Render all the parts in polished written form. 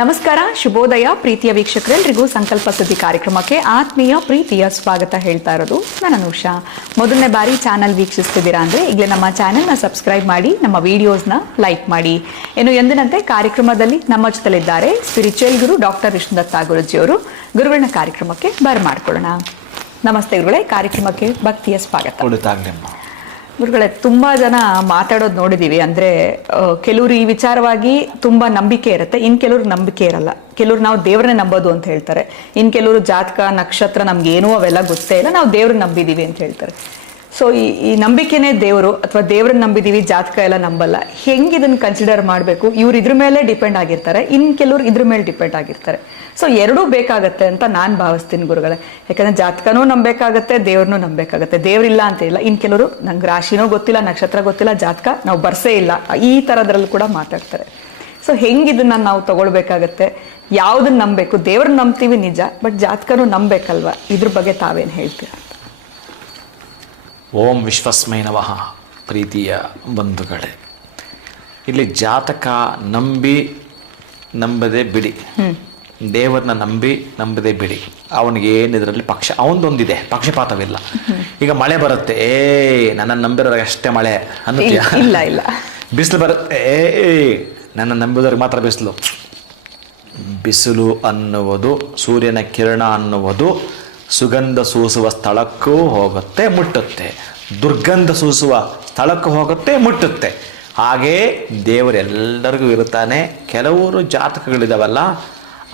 ನಮಸ್ಕಾರ, ಶುಭೋದಯ ಪ್ರೀತಿಯ ವೀಕ್ಷಕರೆಲ್ಲರಿಗೂ ಸಂಕಲ್ಪ ಸುದ್ದಿ ಕಾರ್ಯಕ್ರಮಕ್ಕೆ ಆತ್ಮೀಯ ಪ್ರೀತಿಯ ಸ್ವಾಗತ ಹೇಳ್ತಾ ಇರೋದು ನಾನು ಉಷಾ. ಮೊದಲನೇ ಬಾರಿ ಚಾನಲ್ ವೀಕ್ಷಿಸ್ತಿದ್ದೀರಾ ಅಂದರೆ ಈಗಲೇ ನಮ್ಮ ಚಾನೆಲ್ನ ಸಬ್ಸ್ಕ್ರೈಬ್ ಮಾಡಿ, ನಮ್ಮ ವಿಡಿಯೋಸ್ನ ಲೈಕ್ ಮಾಡಿ. ಇನ್ನು ಎಂದಿನಂತೆ ಕಾರ್ಯಕ್ರಮದಲ್ಲಿ ನಮ್ಮ ಜೊತೆಲಿದ್ದಾರೆ ಸ್ಪಿರಿಚುವಲ್ ಗುರು ಡಾಕ್ಟರ್ ವಿಷ್ಣುದತ್ತ ಗುರುಜಿಯವರು. ಗುರುಗಳನ್ನ ಕಾರ್ಯಕ್ರಮಕ್ಕೆ ಬರ್ಮಾಡ್ಕೊಳ್ಳೋಣ. ನಮಸ್ತೆ ಗುರುಗಳೇ, ಕಾರ್ಯಕ್ರಮಕ್ಕೆ ಭಕ್ತಿಯ ಸ್ವಾಗತ. ಗುರುಗಳೇ, ತುಂಬ ಜನ ಮಾತಾಡೋದು ನೋಡಿದ್ದೀವಿ. ಅಂದರೆ ಕೆಲವರು ಈ ವಿಚಾರವಾಗಿ ತುಂಬ ನಂಬಿಕೆ ಇರುತ್ತೆ, ಇನ್ನು ಕೆಲವ್ರಿಗೆ ನಂಬಿಕೆ ಇರಲ್ಲ. ಕೆಲವ್ರು ನಾವು ದೇವ್ರನ್ನೇ ನಂಬೋದು ಅಂತ ಹೇಳ್ತಾರೆ, ಇನ್ನು ಕೆಲವರು ಜಾತಕ ನಕ್ಷತ್ರ ನಮ್ಗೇನೂ ಅವೆಲ್ಲ ಗೊತ್ತೇ ಇಲ್ಲ, ನಾವು ದೇವ್ರನ್ನ ನಂಬಿದ್ದೀವಿ ಅಂತ ಹೇಳ್ತಾರೆ. ಸೊ ಈ ನಂಬಿಕೆನೇ ದೇವರು ಅಥವಾ ದೇವ್ರನ್ನ ನಂಬಿದ್ದೀವಿ, ಜಾತಕ ಎಲ್ಲ ನಂಬಲ್ಲ. ಹೆಂಗೆ ಇದನ್ನು ಕನ್ಸಿಡರ್ ಮಾಡಬೇಕು? ಇವ್ರು ಇದ್ರ ಮೇಲೆ ಡಿಪೆಂಡ್ ಆಗಿರ್ತಾರೆ, ಇನ್ನು ಕೆಲವ್ರು ಇದ್ರ ಮೇಲೆ ಡಿಪೆಂಡ್ ಆಗಿರ್ತಾರೆ. ಸೊ ಎರಡೂ ಬೇಕಾಗತ್ತೆ ಅಂತ ನಾನು ಭಾವಿಸ್ತೀನಿ ಗುರುಗಳೇ. ಯಾಕಂದ್ರೆ ಜಾತಕನೂ ನಂಬೇಕಾಗತ್ತೆ, ದೇವ್ರನ್ನೂ ನಂಬೇಕಾಗತ್ತೆ. ದೇವ್ರಿಲ್ಲ ಅಂತ ಇಲ್ಲ. ಇನ್ನು ಕೆಲವರು ನಂಗೆ ರಾಶಿನೂ ಗೊತ್ತಿಲ್ಲ, ನಕ್ಷತ್ರ ಗೊತ್ತಿಲ್ಲ, ಜಾತಕ ನಾವು ಬರ್ಸೇ ಇಲ್ಲ, ಈ ಥರದ್ರಲ್ಲಿ ಕೂಡ ಮಾತಾಡ್ತಾರೆ. ಸೊ ಹೆಂಗೆ ಇದನ್ನ ನಾವು ತಗೊಳ್ಬೇಕಾಗತ್ತೆ? ಯಾವ್ದನ್ನ ನಂಬಬೇಕು? ದೇವ್ರನ್ನ ನಂಬ್ತೀವಿ ನಿಜ, ಬಟ್ ಜಾತಕನೂ ನಂಬೇಕಲ್ವಾ? ಇದ್ರ ಬಗ್ಗೆ ತಾವೇನು ಹೇಳ್ತೀರ? ಓಂ ವಿಶ್ವಸ್ಮೈ ನಮಃ. ಪ್ರೀತಿಯ ಬಂಧುಗಳೇ, ಇಲ್ಲಿ ಜಾತಕ ನಂಬದೇ ಬಿಡಿ, ದೇವರನ್ನ ನಂಬದೇ ಬಿಡಿ. ಅವನಿಗೆ ಏನಿದ್ರಲ್ಲಿ ಅವನದೊಂದಿದೆ, ಪಕ್ಷಪಾತವಿಲ್ಲ. ಈಗ ಮಳೆ ಬರುತ್ತೆ, ನನ್ನ ನಂಬಿರೋರಿಗೆ ಅಷ್ಟೇ ಮಳೆ ಅನ್ನುತ್ತೀಯ? ಇಲ್ಲ. ಬಿಸಿಲು ಬರುತ್ತೆ, ನನ್ನ ನಂಬಿದವ್ರಿಗೆ ಮಾತ್ರ ಬಿಸಿಲು. ಬಿಸಿಲು ಅನ್ನುವುದು, ಸೂರ್ಯನ ಕಿರಣ ಅನ್ನುವುದು ಸುಗಂಧ ಸೂಸುವ ಸ್ಥಳಕ್ಕೂ ಹೋಗುತ್ತೆ, ಮುಟ್ಟುತ್ತೆ. ದುರ್ಗಂಧ ಸೂಸುವ ಸ್ಥಳಕ್ಕೂ ಹೋಗುತ್ತೆ, ಮುಟ್ಟುತ್ತೆ. ಹಾಗೇ ದೇವರೆಲ್ಲರಿಗೂ ಇರುತ್ತಾನೆ. ಕೆಲವರು ಜಾತಕಗಳಿದಾವಲ್ಲ,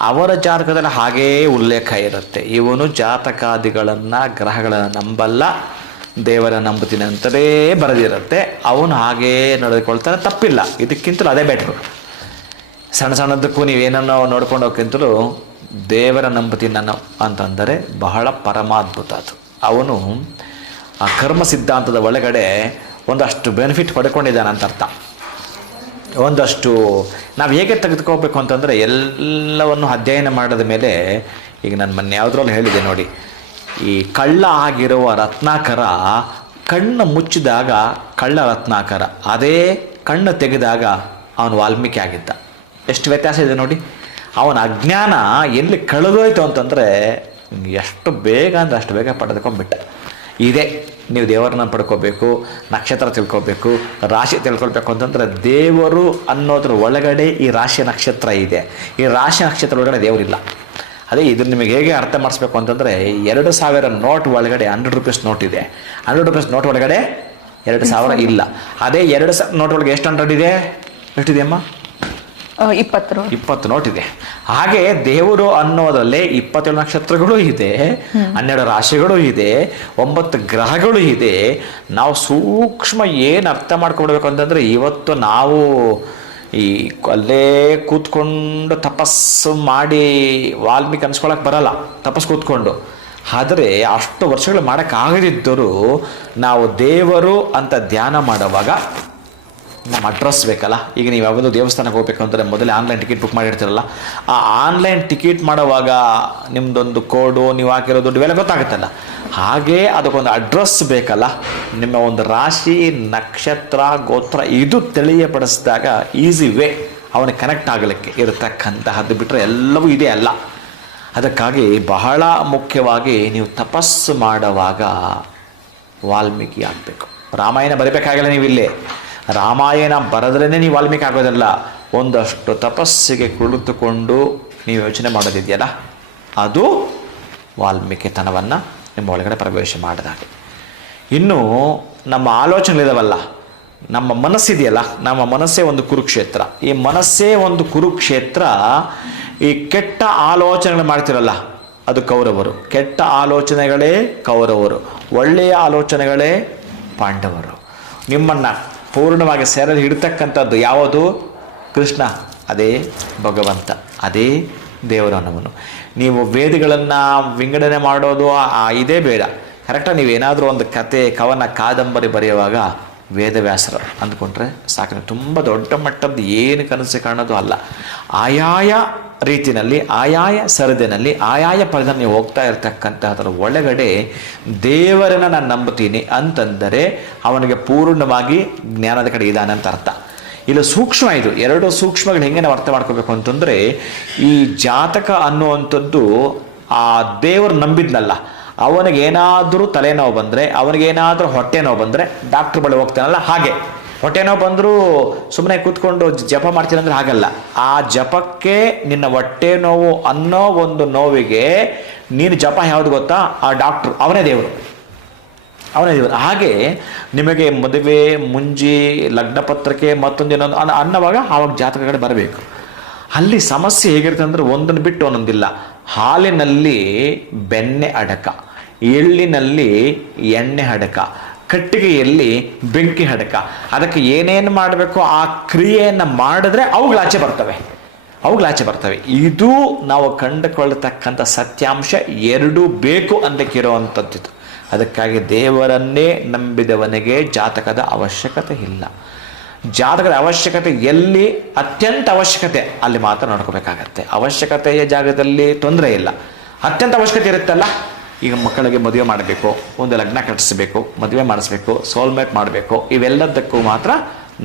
ಅವರ ಜಾತಕದಲ್ಲಿ ಹಾಗೇ ಉಲ್ಲೇಖ ಇರುತ್ತೆ. ಇವನು ಜಾತಕಾದಿಗಳನ್ನು, ಗ್ರಹಗಳನ್ನು ನಂಬಲ್ಲ, ದೇವರ ನಂಬುತ್ತೀನಿ ಅಂತಲೇ ಬರೆದಿರುತ್ತೆ. ಅವನು ಹಾಗೇ ನಡೆದುಕೊಳ್ತಾನೆ, ತಪ್ಪಿಲ್ಲ. ಇದಕ್ಕಿಂತಲೂ ಅದೇ ಬೆಟ್ರು. ಸಣ್ಣ ಸಣ್ಣದಕ್ಕೂ ನೀವೇನನ್ನೋ ನೋಡ್ಕೊಂಡು ಹೋಗ್ಕಿಂತಲೂ ದೇವರ ನಂಬುತ್ತೀನಿ ನಾನು ಅಂತಂದರೆ ಬಹಳ ಪರಮಾದ್ಭುತ ಅದು. ಅವನು ಆ ಕರ್ಮ ಸಿದ್ಧಾಂತದ ಒಳಗಡೆ ಒಂದಷ್ಟು ಬೆನಿಫಿಟ್ ಪಡ್ಕೊಂಡಿದ್ದಾನೆ ಅಂತ ಅರ್ಥ. ಒಂದಷ್ಟು ನಾವು ಹೇಗೆ ತೆಗೆದುಕೋಬೇಕು ಅಂತಂದರೆ, ಎಲ್ಲವನ್ನು ಅಧ್ಯಯನ ಮಾಡಿದ ಮೇಲೆ, ಈಗ ನಾನು ಮೊನ್ನೆ ಯಾವುದ್ರಲ್ಲಿ ಹೇಳಿದೆ ನೋಡಿ, ಈ ಕಳ್ಳ ಆಗಿರುವ ರತ್ನಾಕರ ಕಣ್ಣು ಮುಚ್ಚಿದಾಗ ಕಳ್ಳ ರತ್ನಾಕರ, ಅದೇ ಕಣ್ಣು ತೆಗೆದಾಗ ಅವನು ವಾಲ್ಮೀಕಿ ಆಗಿದ್ದ. ಎಷ್ಟು ವ್ಯತ್ಯಾಸ ಇದೆ ನೋಡಿ. ಅವನ ಅಜ್ಞಾನ ಎಲ್ಲಿ ಕಳೆದೋಯ್ತು ಅಂತಂದರೆ ಎಷ್ಟು ಬೇಗ ಅಂದರೆ ಅಷ್ಟು ಬೇಗ ಪಡೆದುಕೊಂಡ್ಬಿಟ್ಟ. ಇದೇ ನೀವು ದೇವರನ್ನ ಪಡ್ಕೋಬೇಕು, ನಕ್ಷತ್ರ ತಿಳ್ಕೊಬೇಕು, ರಾಶಿ ತಿಳ್ಕೊಳ್ಬೇಕು ಅಂತಂದರೆ, ದೇವರು ಅನ್ನೋದ್ರ ಒಳಗಡೆ ಈ ರಾಶಿ ನಕ್ಷತ್ರ ಇದೆ. ಈ ರಾಶಿ ನಕ್ಷತ್ರ ಒಳಗಡೆ ದೇವರಿಲ್ಲ. ಅದೇ ಇದನ್ನು ನಿಮಗೆ ಹೇಗೆ ಅರ್ಥ ಮಾಡಿಸ್ಬೇಕು ಅಂತಂದರೆ, 2000 ನೋಟ್ ಒಳಗಡೆ 100 ರೂಪೀಸ್ ನೋಟ್ ಇದೆ. 100 ರೂಪೀಸ್ ನೋಟ್ ಒಳಗಡೆ 2000 ಇಲ್ಲ. ಅದೇ 2000 ನೋಟ್ ಒಳಗೆ ಎಷ್ಟು 100 ಇದೆ? ಎಷ್ಟಿದೆ ಅಮ್ಮ? 20 ನೋಟ್ ಇದೆ. ಹಾಗೆ ದೇವರು ಅನ್ನೋದ್ರಲ್ಲಿ 27 ನಕ್ಷತ್ರಗಳು ಇದೆ, 12 ರಾಶಿಗಳು ಇದೆ, 9 ಗ್ರಹಗಳು ಇದೆ. ನಾವು ಸೂಕ್ಷ್ಮ ಏನು ಅರ್ಥ ಮಾಡ್ಕೊಡ್ಬೇಕು ಅಂತಂದರೆ, ಇವತ್ತು ನಾವು ಈ ಅಲ್ಲೇ ಕೂತ್ಕೊಂಡು ತಪಸ್ಸು ಮಾಡಿ ವಾಲ್ಮೀಕಿ ಅನ್ಸ್ಕೊಳಕ್ಕೆ ಬರಲ್ಲ, ತಪಸ್ಸು ಕೂತ್ಕೊಂಡು. ಆದರೆ ಅಷ್ಟು ವರ್ಷಗಳು ಮಾಡೋಕ್ಕಾಗದಿದ್ದರೂ ನಾವು ದೇವರು ಅಂತ ಧ್ಯಾನ ಮಾಡುವಾಗ ನಮ್ಮ ಅಡ್ರೆಸ್ ಬೇಕಲ್ಲ. ಈಗ ನೀವು ಯಾವುದು ದೇವಸ್ಥಾನಕ್ಕೆ ಹೋಗ್ಬೇಕು ಅಂದರೆ ಮೊದಲೇ ಆನ್ಲೈನ್ ಟಿಕೆಟ್ ಬುಕ್ ಮಾಡಿರ್ತೀರಲ್ಲ, ಆ ಆನ್ಲೈನ್ ಟಿಕೆಟ್ ಮಾಡುವಾಗ ನಿಮ್ಮದೊಂದು ಕೋಡು, ನೀವು ಹಾಕಿರೋ ದುಡ್ಡು ಇವೆಲ್ಲ ಗೊತ್ತಾಗುತ್ತಲ್ಲ. ಹಾಗೇ ಅದಕ್ಕೊಂದು ಅಡ್ರೆಸ್ ಬೇಕಲ್ಲ. ನಿಮ್ಮ ಒಂದು ರಾಶಿ, ನಕ್ಷತ್ರ, ಗೋತ್ರ ಇದು ತಿಳಿಯಪಡಿಸಿದಾಗ ಈಸಿ ವೇ ಅವನಿಗೆ ಕನೆಕ್ಟ್ ಆಗಲಿಕ್ಕೆ ಇರತಕ್ಕಂತಹದ್ದು. ಬಿಟ್ಟರೆ ಎಲ್ಲವೂ ಇದೆ ಅಲ್ಲ. ಅದಕ್ಕಾಗಿ ಬಹಳ ಮುಖ್ಯವಾಗಿ ನೀವು ತಪಸ್ಸು ಮಾಡುವಾಗ ವಾಲ್ಮೀಕಿ ಆಗಬೇಕು. ರಾಮಾಯಣ ಬರೀಬೇಕಾಗಲ್ಲ ನೀವಿಲ್ಲಿ. ರಾಮಾಯಣ ಬರೆದ್ರೇ ನೀವು ವಾಲ್ಮೀಕಿ ಆಗೋದಲ್ಲ. ಒಂದಷ್ಟು ತಪಸ್ಸಿಗೆ ಕುಳಿತುಕೊಂಡು ನೀವು ಯೋಚನೆ ಮಾಡೋದಿದೆಯಲ್ಲ, ಅದು ವಾಲ್ಮೀಕಿತನವನ್ನು ನಿಮ್ಮ ಒಳಗಡೆ ಪ್ರವೇಶ ಮಾಡಿದಾಗ. ಇನ್ನು ನಮ್ಮ ಆಲೋಚನೆಗಳಿದಾವಲ್ಲ, ನಮ್ಮ ಮನಸ್ಸಿದೆಯಲ್ಲ, ನಮ್ಮ ಮನಸ್ಸೇ ಒಂದು ಕುರುಕ್ಷೇತ್ರ. ಈ ಮನಸ್ಸೇ ಒಂದು ಕುರುಕ್ಷೇತ್ರ. ಈ ಕೆಟ್ಟ ಆಲೋಚನೆಗಳು ಮಾಡ್ತಿರಲ್ಲ, ಅದು ಕೌರವರು. ಕೆಟ್ಟ ಆಲೋಚನೆಗಳೇ ಕೌರವರು, ಒಳ್ಳೆಯ ಆಲೋಚನೆಗಳೇ ಪಾಂಡವರು. ನಿಮ್ಮನ್ನು ಪೂರ್ಣವಾಗಿ ಸೆರೆದು ಹಿಡ್ತಕ್ಕಂಥದ್ದು ಯಾವುದು? ಕೃಷ್ಣ, ಅದೇ ಭಗವಂತ, ಅದೇ ದೇವರನ್ನವನು. ನೀವು ವೇದಗಳನ್ನು ವಿಂಗಡಣೆ ಮಾಡೋದು ಇದೇ ಬೇಡ. ಕರೆಕ್ಟಾಗಿ ನೀವೇನಾದರೂ ಒಂದು ಕತೆ, ಕವನ, ಕಾದಂಬರಿ ಬರೆಯುವಾಗ ವೇದವ್ಯಾಸರು ಅಂದ್ಕೊಂಡ್ರೆ ಸಾಕು. ತುಂಬ ದೊಡ್ಡ ಮಟ್ಟದ್ದು ಏನು ಕನಸು ಕಾಣೋದು ಅಲ್ಲ. ಆಯಾಯ ರೀತಿಯಲ್ಲಿ, ಆಯಾಯ ಸರದಿನಲ್ಲಿ, ಆಯಾಯ ಪದದಲ್ಲಿ ನೀವು ಹೋಗ್ತಾ ಇರ್ತಕ್ಕಂಥದ್ರ ಒಳಗಡೆ ದೇವರನ್ನು ನಾನು ನಂಬುತ್ತೀನಿ ಅಂತಂದರೆ ಅವನಿಗೆ ಪೂರ್ಣವಾಗಿ ಜ್ಞಾನದ ಕಡೆ ಇದ್ದಾನೆ ಅಂತ ಅರ್ಥ. ಇಲ್ಲಿ ಸೂಕ್ಷ್ಮ ಇದು. ಎರಡು ಸೂಕ್ಷ್ಮಗಳು ಹೆಂಗೆ ನಾವು ಅರ್ಥ ಮಾಡ್ಕೋಬೇಕು ಅಂತಂದರೆ, ಈ ಜಾತಕ ಅನ್ನುವಂಥದ್ದು ಆ ದೇವರು ನಂಬಿದ್ನಲ್ಲ, ಅವನಿಗೇನಾದರೂ ತಲೆನೋವು ಬಂದರೆ, ಅವನಿಗೇನಾದರೂ ಹೊಟ್ಟೆ ನೋವು ಬಂದರೆ ಡಾಕ್ಟ್ರ್ ಬಳಿ ಹೋಗ್ತಾನಲ್ಲ, ಹಾಗೆ ಹೊಟ್ಟೆ ನೋವು ಬಂದರೂ ಸುಮ್ಮನೆ ಕೂತ್ಕೊಂಡು ಜಪ ಮಾಡ್ತೀರಂದ್ರೆ ಹಾಗಲ್ಲ. ಆ ಜಪಕ್ಕೆ ನಿನ್ನ ಹೊಟ್ಟೆ ನೋವು ಅನ್ನೋ ಒಂದು ನೋವಿಗೆ ನೀನು ಜಪ ಯಾವುದು ಗೊತ್ತಾ, ಆ ಡಾಕ್ಟ್ರು ಅವನೇ ದೇವರು. ಹಾಗೆ ನಿಮಗೆ ಮದುವೆ, ಮುಂಜಿ, ಲಗ್ನ ಪತ್ರಿಕೆ ಮತ್ತೊಂದು ಇನ್ನೊಂದು ಅನ್ನೋವಾಗ ಆವಾಗ ಜಾತಕಗಳು ಬರಬೇಕು. ಅಲ್ಲಿ ಸಮಸ್ಯೆ ಹೇಗಿರುತ್ತೆ ಅಂದರೆ ಒಂದನ್ನು ಬಿಟ್ಟು ಒಂದೊಂದಿಲ್ಲ. ಹಾಲಿನಲ್ಲಿ ಬೆಣ್ಣೆ ಅಡಕ, ಎಳ್ಳಿನಲ್ಲಿ ಎಣ್ಣೆ ಅಡಕ, ಕಟ್ಟಿಗೆಯಲ್ಲಿ ಬೆಂಕಿ ಅಡಕ. ಅದಕ್ಕೆ ಏನೇನು ಮಾಡಬೇಕು ಆ ಕ್ರಿಯೆಯನ್ನು ಮಾಡಿದ್ರೆ ಅವುಗಳಾಚೆ ಬರ್ತವೆ. ಇದು ನಾವು ಕಂಡುಕೊಳ್ಳತಕ್ಕಂಥ ಸತ್ಯಾಂಶ. ಎರಡೂ ಬೇಕು ಅಂತಕ್ಕಿರುವಂಥದ್ದು. ಅದಕ್ಕಾಗಿ ದೇವರನ್ನೇ ನಂಬಿದವನಿಗೆ ಜಾತಕದ ಅವಶ್ಯಕತೆ ಇಲ್ಲ. ಜಾತಕದ ಅವಶ್ಯಕತೆ ಎಲ್ಲಿ ಅತ್ಯಂತ ಅವಶ್ಯಕತೆ ಅಲ್ಲಿ ಮಾತ್ರ ನೋಡ್ಕೋಬೇಕಾಗತ್ತೆ. ಅವಶ್ಯಕತೆಯ ಜಾಗದಲ್ಲಿ ತೊಂದರೆ ಇಲ್ಲ. ಅತ್ಯಂತ ಅವಶ್ಯಕತೆ ಇರುತ್ತಲ್ಲ, ಈಗ ಮಕ್ಕಳಿಗೆ ಮದುವೆ ಮಾಡಬೇಕು, ಒಂದು ಲಗ್ನ ಕಟ್ಟಿಸಬೇಕು, ಮದುವೆ ಮಾಡಿಸ್ಬೇಕು, ಸೋಲ್ಮೇಟ್ ಮಾಡಬೇಕು, ಇವೆಲ್ಲದಕ್ಕೂ ಮಾತ್ರ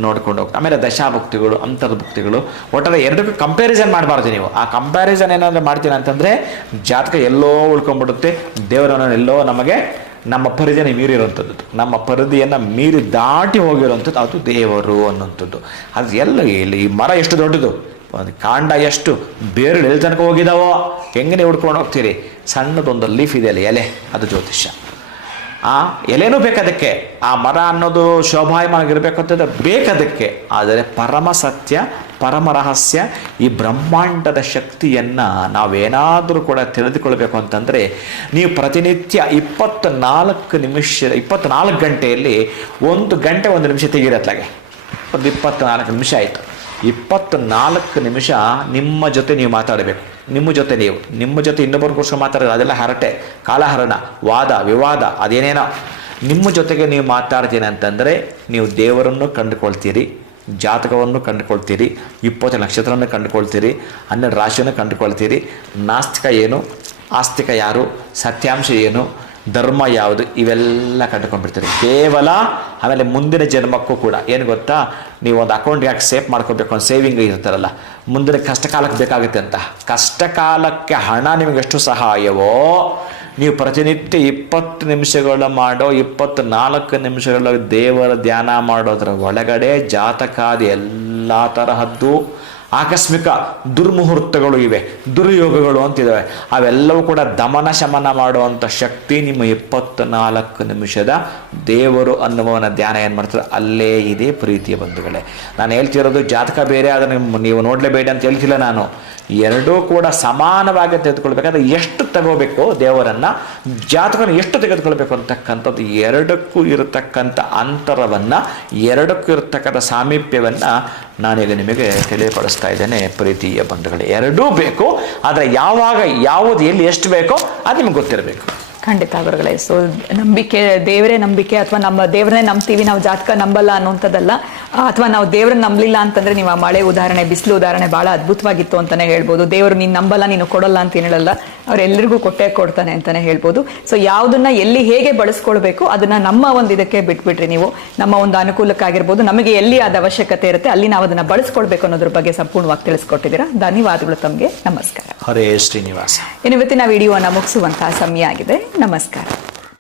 ನೋಡ್ಕೊಂಡು ಹೋಗ್ತಾರೆ. ಆಮೇಲೆ ದಶಾಭುಕ್ತಿಗಳು, ಅಂತರ್ಭುಕ್ತಿಗಳು, ಒಟ್ಟಾರೆ ಎರಡಕ್ಕೂ ಕಂಪ್ಯಾರಿಸನ್ ಮಾಡಬಾರ್ದು ನೀವು. ಆ ಕಂಪ್ಯಾರಿಸನ್ ಏನಾದರೂ ಮಾಡ್ತೀನಿ ಅಂತಂದರೆ ಜಾತಕ ಎಲ್ಲೋ ಉಳ್ಕೊಂಡ್ಬಿಡುತ್ತೆ. ದೇವರನ್ನು ಎಲ್ಲೋ ನಮಗೆ ನಮ್ಮ ಪರಿಧಿಯನ್ನು ಮೀರಿರುವಂಥದ್ದು, ನಮ್ಮ ಪರಿಧಿಯನ್ನು ಮೀರಿ ದಾಟಿ ಹೋಗಿರುವಂಥದ್ದು ಅದು ದೇವರು ಅನ್ನುವಂಥದ್ದು. ಅದು ಎಲ್ಲ ಇಲ್ಲಿ ಈ ಮರ ಎಷ್ಟು ದೊಡ್ಡದು, ಒಂದು ಕಾಂಡ ಎಷ್ಟು, ಬೇರೆ ಎಲ್ಲಿ ತನಕ ಹೋಗಿದಾವೋ, ಹೆಂಗೆ ನೀವು ಹುಡ್ಕೊಂಡು ಹೋಗ್ತೀರಿ. ಸಣ್ಣದೊಂದು ಲೀಫ್ ಇದೆಯಲ್ಲ, ಎಲೆ, ಅದು ಜ್ಯೋತಿಷ್ಯ. ಆ ಎಲೆನೂ ಬೇಕದಕ್ಕೆ. ಆ ಮರ ಅನ್ನೋದು ಶೋಭಾಯಮಾನವಾಗಿರ್ಬೇಕು ಅಂತಂದ್ರೆ ಬೇಕದಕ್ಕೆ. ಆದರೆ ಪರಮ ಸತ್ಯ, ಪರಮ ರಹಸ್ಯ, ಈ ಬ್ರಹ್ಮಾಂಡದ ಶಕ್ತಿಯನ್ನು ನಾವೇನಾದರೂ ಕೂಡ ತಿಳಿದುಕೊಳ್ಬೇಕು ಅಂತಂದರೆ ನೀವು ಪ್ರತಿನಿತ್ಯ 24 ಗಂಟೆಯಲ್ಲಿ 1 ಗಂಟೆ 1 ನಿಮಿಷ ತೆಗೀರತ್ಲಾಗೆ. ಒಂದು 24 ನಿಮಿಷ ಆಯಿತು. 24 ನಿಮಿಷ ನಿಮ್ಮ ಜೊತೆ ನೀವು ಮಾತಾಡಬೇಕು. ನಿಮ್ಮ ಜೊತೆ ಇನ್ನೊಬ್ಬರಿಗೋಸ್ಕರ ಮಾತಾಡೋದು ಅದೆಲ್ಲ ಹರಟೆ, ಕಾಲಹರಣ, ವಾದ ವಿವಾದ, ಅದೇನೇನೋ. ನಿಮ್ಮ ಜೊತೆಗೆ ನೀವು ಮಾತಾಡ್ತೀನಿ ಅಂತಂದರೆ ನೀವು ದೇವರನ್ನು ಕಂಡುಕೊಳ್ತೀರಿ, ಜಾತಕವನ್ನು ಕಂಡುಕೊಳ್ತೀರಿ, 20 ನಕ್ಷತ್ರವನ್ನು ಕಂಡುಕೊಳ್ತೀರಿ, 12 ರಾಶಿಯನ್ನು ಕಂಡುಕೊಳ್ತೀರಿ. ನಾಸ್ತಿಕ ಏನು, ಆಸ್ತಿಕ ಯಾರು, ಸತ್ಯಾಂಶ ಏನು, ಧರ್ಮ ಯಾವುದು, ಇವೆಲ್ಲ ಕಂಡುಕೊಂಡ್ಬಿಡ್ತೀರಿ ಕೇವಲ. ಆಮೇಲೆ ಮುಂದಿನ ಜನ್ಮಕ್ಕೂ ಕೂಡ ಏನು ಗೊತ್ತಾ, ನೀವು ಒಂದು ಅಕೌಂಟ್ಗೆ ಯಾಕೆ ಸೇವ್ ಮಾಡ್ಕೋಬೇಕು, ಒಂದು ಸೇವಿಂಗ್ ಇರ್ತಾರಲ್ಲ, ಮುಂದಿನ ಕಷ್ಟಕಾಲಕ್ಕೆ ಬೇಕಾಗುತ್ತೆ ಅಂತ. ಕಷ್ಟಕಾಲಕ್ಕೆ ಹಣ ನಿಮಗೆಷ್ಟು ಸಹಾಯವೋ, ನೀವು ಪ್ರತಿನಿತ್ಯ 20 ನಿಮಿಷಗಳು ಮಾಡೋ 24 ನಿಮಿಷಗಳ ದೇವರ ಧ್ಯಾನ ಮಾಡೋದ್ರ ಒಳಗಡೆ ಜಾತಕಾದಿ ಎಲ್ಲ ತರಹದ್ದು ಆಕಸ್ಮಿಕ ದುರ್ಮುಹೂರ್ತಗಳು ಇವೆ, ದುರ್ಯೋಗಗಳು ಅಂತಿದ್ದಾವೆ. ಅವೆಲ್ಲವೂ ಕೂಡ ದಮನ ಶಮನ ಮಾಡುವಂಥ ಶಕ್ತಿ ನಿಮ್ಮ 24 ನಿಮಿಷದ ದೇವರು ಅನ್ನುವನ ಧ್ಯಾನ ಏನು ಮಾಡ್ತಾರೆ ಅಲ್ಲೇ ಇದೆ. ಪ್ರೀತಿಯ ಬಂಧುಗಳೇ, ನಾನು ಹೇಳ್ತಿರೋದು ಜಾತಕ ಬೇರೆ, ಅದನ್ನು ನೀವು ನೋಡಲೇಬೇಡಿ ಅಂತ ಹೇಳ್ತಿಲ್ಲ ನಾನು. ಎರಡೂ ಕೂಡ ಸಮಾನವಾಗಿ ತೆಗೆದುಕೊಳ್ಬೇಕಾದ್ರೆ ಎಷ್ಟು ತಗೋಬೇಕು ದೇವರನ್ನು, ಜಾತಕನ ಎಷ್ಟು ತೆಗೆದುಕೊಳ್ಬೇಕು ಅಂತಕ್ಕಂಥದ್ದು, ಎರಡಕ್ಕೂ ಇರತಕ್ಕಂಥ ಅಂತರವನ್ನು, ಎರಡಕ್ಕೂ ಇರತಕ್ಕಂಥ ಸಾಮೀಪ್ಯವನ್ನು ನಾನೀಗ ನಿಮಗೆ ತಿಳಿಯಪಡಿಸ್ತಾ ಇದ್ದೇನೆ. ಪ್ರೀತಿಯ ಬಂಧುಗಳೇ, ಎರಡೂ ಬೇಕು. ಆದರೆ ಯಾವಾಗ ಯಾವುದು ಎಲ್ಲಿ ಎಷ್ಟು ಬೇಕೋ ಅದು ನಿಮ್ಗೆ ಗೊತ್ತಿರಬೇಕು. ಖಂಡಿತ ಅವರುಗಳೇ. ಸೊ ನಂಬಿಕೆ, ದೇವರೇ ನಂಬಿಕೆ, ಅಥವಾ ನಮ್ಮ ದೇವರನ್ನೇ ನಂಬ್ತೀವಿ, ನಾವು ಜಾತಕ ನಂಬಲ್ಲ ಅನ್ನುವಂಥದ್ದಲ್ಲ. ಅಥವಾ ನಾವು ದೇವ್ರನ್ನ ನಂಬಲಿಲ್ಲ ಅಂತಂದ್ರೆ, ನೀವು ಆ ಮಳೆ ಉದಾಹರಣೆ, ಬಿಸಿಲು ಉದಾಹರಣೆ ಬಹಳ ಅದ್ಭುತವಾಗಿತ್ತು ಅಂತಾನೆ ಹೇಳ್ಬೋದು. ದೇವರು ನೀನು ನಂಬಲ್ಲ, ನೀನು ಕೊಡಲ್ಲ ಅಂತ ಹೇಳಲ್ಲ, ಅವರೆಲ್ಲರಿಗೂ ಕೊಡ್ತಾನೆ ಅಂತಾನೆ ಹೇಳ್ಬೋದು. ಸೊ ಯಾವುದನ್ನ ಎಲ್ಲಿ ಹೇಗೆ ಬಳಸ್ಕೊಳ್ಬೇಕು ಅದನ್ನ ನಮ್ಮ ಒಂದು ಇದಕ್ಕೆ ಬಿಟ್ಬಿಟ್ರಿ ನೀವು. ನಮ್ಮ ಒಂದು ಅನುಕೂಲಕ್ಕಾಗಿರ್ಬೋದು, ನಮಗೆ ಎಲ್ಲಿ ಅದ ಅವಶ್ಯಕತೆ ಇರುತ್ತೆ ಅಲ್ಲಿ ನಾವು ಅದನ್ನ ಬಳಸ್ಕೊಳ್ಬೇಕು ಅನ್ನೋದ್ರ ಬಗ್ಗೆ ಸಂಪೂರ್ಣವಾಗಿ ತಿಳಿಸ್ಕೊಟ್ಟಿದ್ದೀರಾ. ಧನ್ಯವಾದಗಳು ತಮಗೆ. ನಮಸ್ಕಾರ. ಹರೇ ಶ್ರೀನಿವಾಸ. ಇವತ್ತಿನ ವಿಡಿಯೋನ ಮುಗಿಸುವಂತಹ ಸಮಯ ಆಗಿದೆ. ನಮಸ್ಕಾರ.